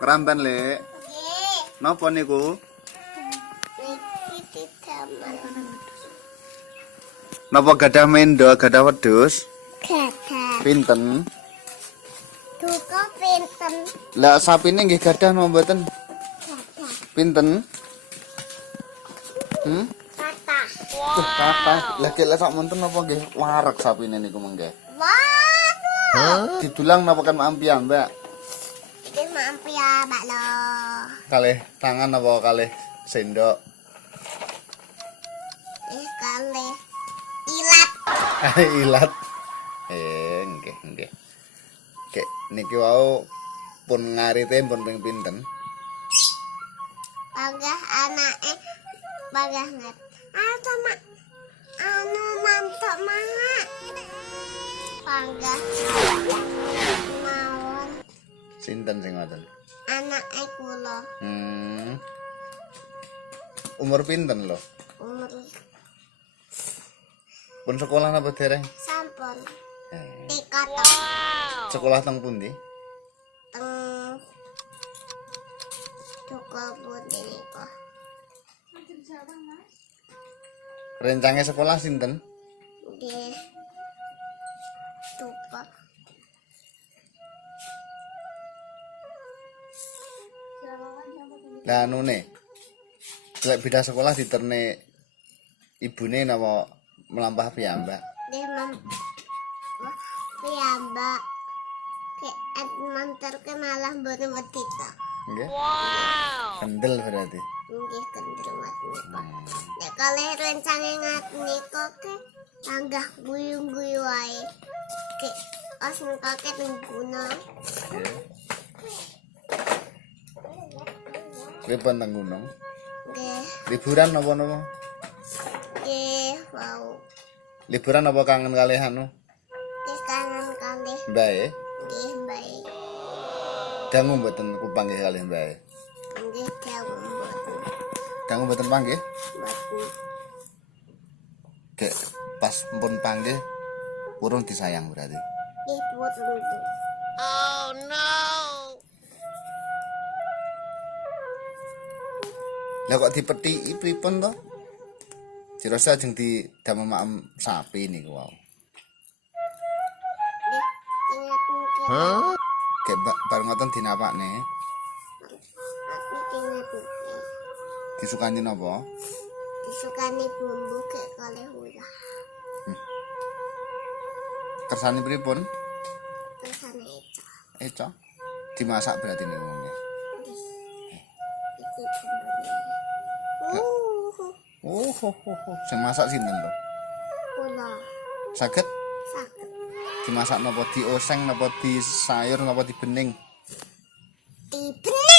Keramban, Lek. Napa niku? Napa gadah mendo, gadah wedhus? Gadah. Pinten? Duka pinten? Lah sapine nggih gadah napa mboten? Gadah. Pinten? Kata. Kathah. Lah kek lek sak monten napa nggih wareg sapine niku mengke? Waduh. Didulang napa kan ampiah, Mbak? Iki mampu ya, Mbak lo. Kalih tangan napa kalih sendok? Kali ilat. Ilat. Nggih, nggih. Kek niki wau pun ngarite pun ping pinten? Panggah anake panggah ngat. Sama anu mantap mak. Panggah mawon Sinten sing ngoten? anake kula. Umur pinten lho? Umur Pun sekolah napa dereng? sampun. Eh, Tika tok. Sekolah teng pundi? Teng Duka putih niku. Rencange sekolah sinten? Nggih. Duka. Lah anune. Lek beda sekolah diterne ibune napa melampah piyambak? Nggih piyambak. Kayak manterke malah mboten wedi to. Nggih. Kendel berarti. Nggih kendel mat niku. Nek kalih rencange ngat niku ke tanggah guyu-guyu wae. Ke os ngkake teng gunung. Pripun teng gunung? Nggih, Liburan napa-napa? nggih wau. Liburan apa kangen kalih anu? Nggih kangen kalih. Mbae? Nggih bae. Dangu mboten kupanggih kalih mbae. Nggih jauh mboten. Dangu mboten panggih? Mboten. Dek pas pun panggih urung disayang berarti. Nggih mboten. Lah kok dipethiki pripun to? Dirasa ajeng didamel maem sapi niku wau. Nggih ingat mungkin. Kayak bareng ngoten dinapakne. Aku ingat mungkin. Disukani napa? Disukani bumbu kayak kalih ulah. Kersane pripun? Tersane itu. Eco. Dimasak berarti niku mengke. Iki bumbunya. Sing masak sinten to? Kula Saged sakit. dimasak napa dioseng napa disayur napa dibening? Di bening.